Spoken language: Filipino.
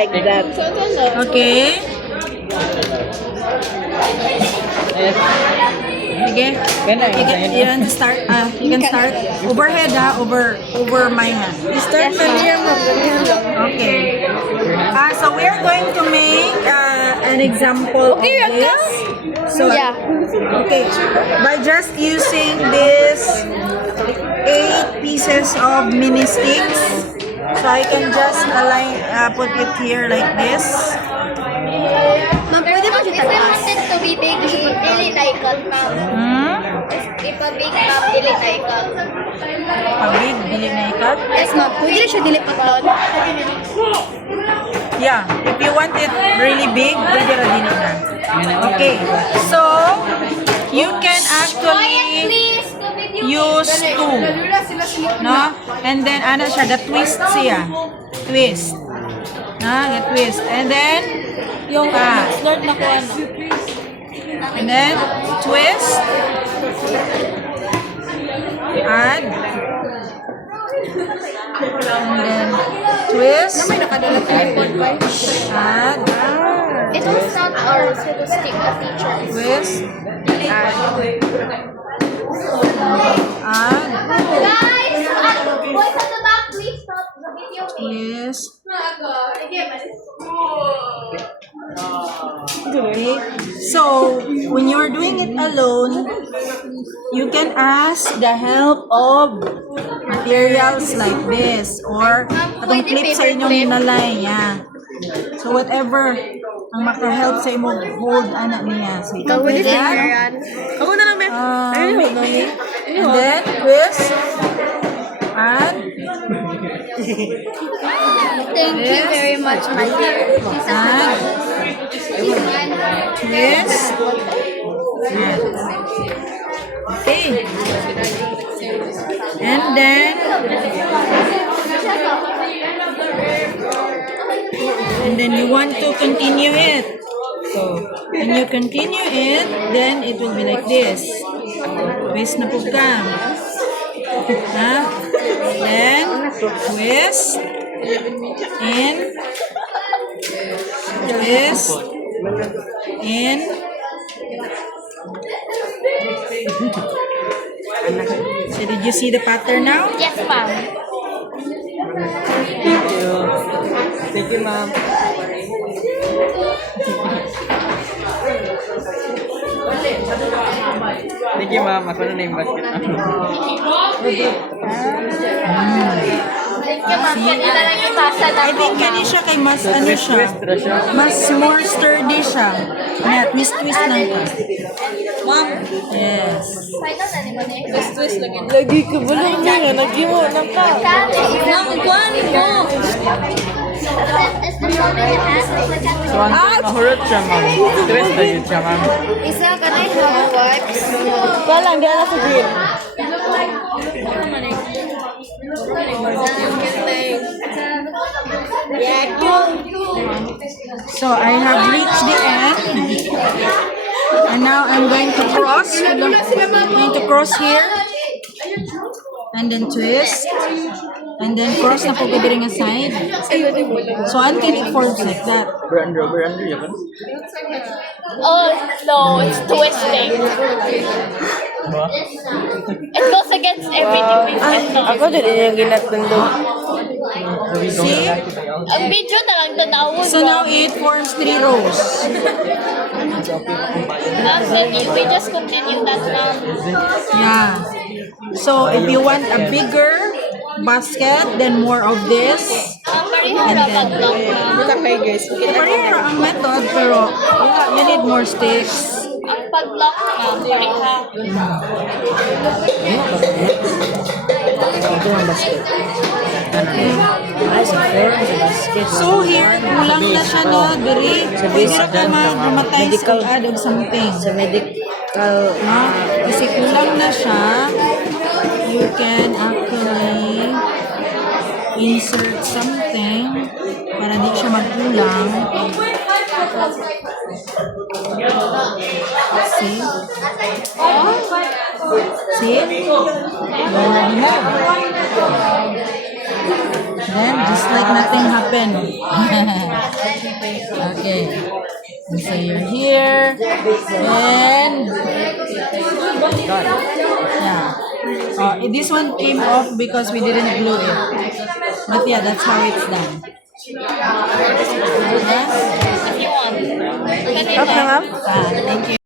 Like that. Okay. Okay. You can start. You can start overhead over my hand. Start from here, ma'am. Okay. So we are going to make an example of this. So Yeah. okay, by just using this 8 pieces of mini sticks, so I can just align, put it here like this. Ma'am, pwede ba siya taas? Wanted to be big, dili daikot, ma'am. If a big ma'am, dili daikot. Pabig, dili na ikat. Yes, ma'am. Pwede siya dili patlon. Yeah, if you want it really big, pwede ra dili na. Okay, so you can actually Please, to video. use two, no? And then ano siya, the twist siya. Twist. The twist. And then yung Start na ko ano. and then twist. Add. And then twist. May nakadala tripod ba? Add. It was not ours, it was a teacher. Twist. Add. Guys, boys at the back, please stop the video. Twist. Okay. So, when you're doing it alone, you can ask the help of materials like this or atong clip sa inyong hinalay. Yeah. So, whatever ang makahelp sa imong hold anak niya. So, you can do that. Ako na lang, ma'am. And then, twist. And Thank you very much, my dear. and twist. And. Okay. And then you want to continue it. So, when you continue it, then it will be like this. Twist na po ka. Then, twist. In. Twist. In. So, did you see the pattern now? Yes, ma'am. Thank you, ma'am. Thank you, ma'am. Ako na yung basket. Kanina lang yung tasa na I think kani siya kay mas ano siya. Mas more sturdy siya. Twist lang ka. Ma'am. Yes. Final na ni mo ni. Lagi ka ba lang nga? Lagi mo na ka. Nangguan mo. So, mahurot siya, ma'am. Twist na yun siya, ma'am. Isa ka na yung wipes. Walang gala sa green. So I have reached the end. And now I'm going to cross. I'm going to cross here. And then twist. And then cross na po pwede nga side. So until it forms like that. Berandro ya kan? Oh, no, it's twisting. It goes against everything we've done. Ako din yung ginatundog. See? Ang video na lang tanawon. So now it forms 3 rows. And then we just continue that now. Yeah. So if you want a bigger basket, then more of this. Pareho ra pag-lock na. Kay guys. Pareho ang method, pero you need more sticks. Ang pag-lock na, pareha. So here, kulang na siya no, diri. Pwede ra ka mag-dramatize or add of something. Sa medical. No? Kasi kulang na siya. You can actually insert something para di siya magkulang. See? See? Then, just like nothing happened. Okay. So you're here. And yeah. This one came off because we didn't glue it. But yeah, that's how it's done. Yeah? Okay, ma'am. Thank you.